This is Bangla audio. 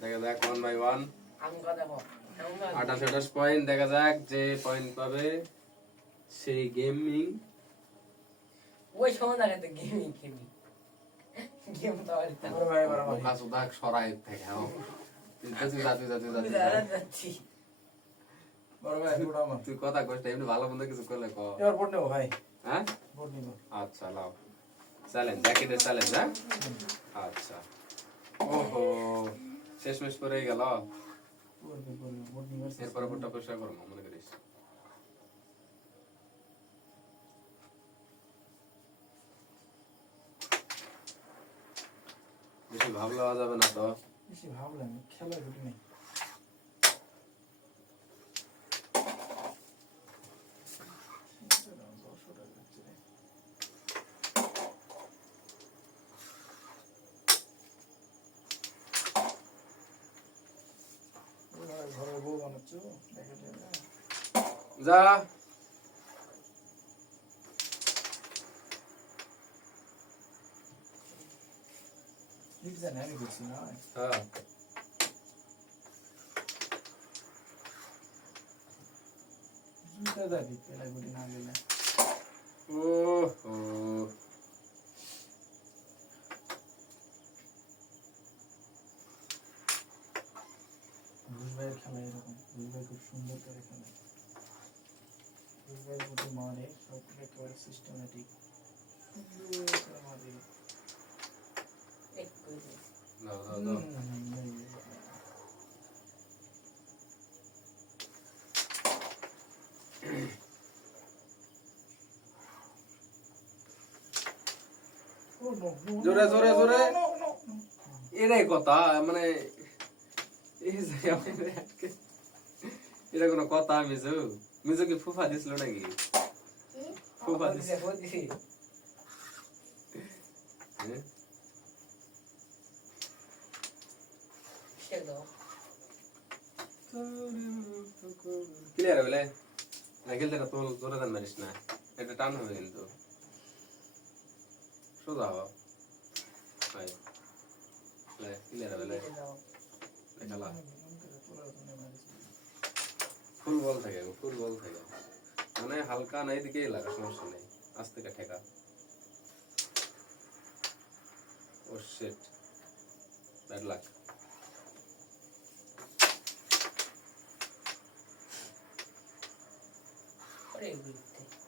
দেখা যাক ওয়ান বাই ওয়ান আঠাশ আঠাশ পয়েন্ট দেখা যাক যে পয়েন্ট পাবে সেই গেমিং ওই সময় গেম তো আর সরাই থেকে হ্যাঁ যাচ্ছি। বড় ভাই তুই কথা কষ্ট এমনি ভালো মন্দ কিছু করলে ক। এবার ভোট নেব ভাই। হ্যাঁ? নিব। আচ্ছা লাও চ্যালেঞ্জ জ্যাকেটের চ্যালেঞ্জ হ্যাঁ? আচ্ছা। ওহো। শেষমেশ পরে গেল। এরপরে ভোটটা পরিষ্কার করব মনে করিস। বেশি ভাব লওয়া যাবে না তো। বেশি ভাবলাম খেলায় ভোট নেই। ঘরে বউ বানাচ্ছ যা। আমি করছি না হ্যাঁ। জুতা দাবি খেলায় ভোট না গেলে। ওহো। ঘুষ ভাইয়ের খেলা এরকম ঘুষ ভাই খুব সুন্দর করে খেলে ঘুষ ভাই বুঝে মারে সব একেবারে সিস্টেমেটিক জোরে, জোরে, জোরে। এটাই কথা মানে এটা কোনো কথা মিজু মিজু কি ফুফা দিছিল নাকি ফুফা হ্যাঁ? ক্লিয়ার হবে না খেলতে তোর জোরে দেন মারিস না এটা টান হবে কিন্তু সোজা হওয়া ক্লিয়ার হবে খেলা ফুল বল থাকে ফুল বল থাকে মানে হালকা না এদিকেই লাগা সমস্যা নেই আজ থেকে ঠেকা oh shit bad luck Santosh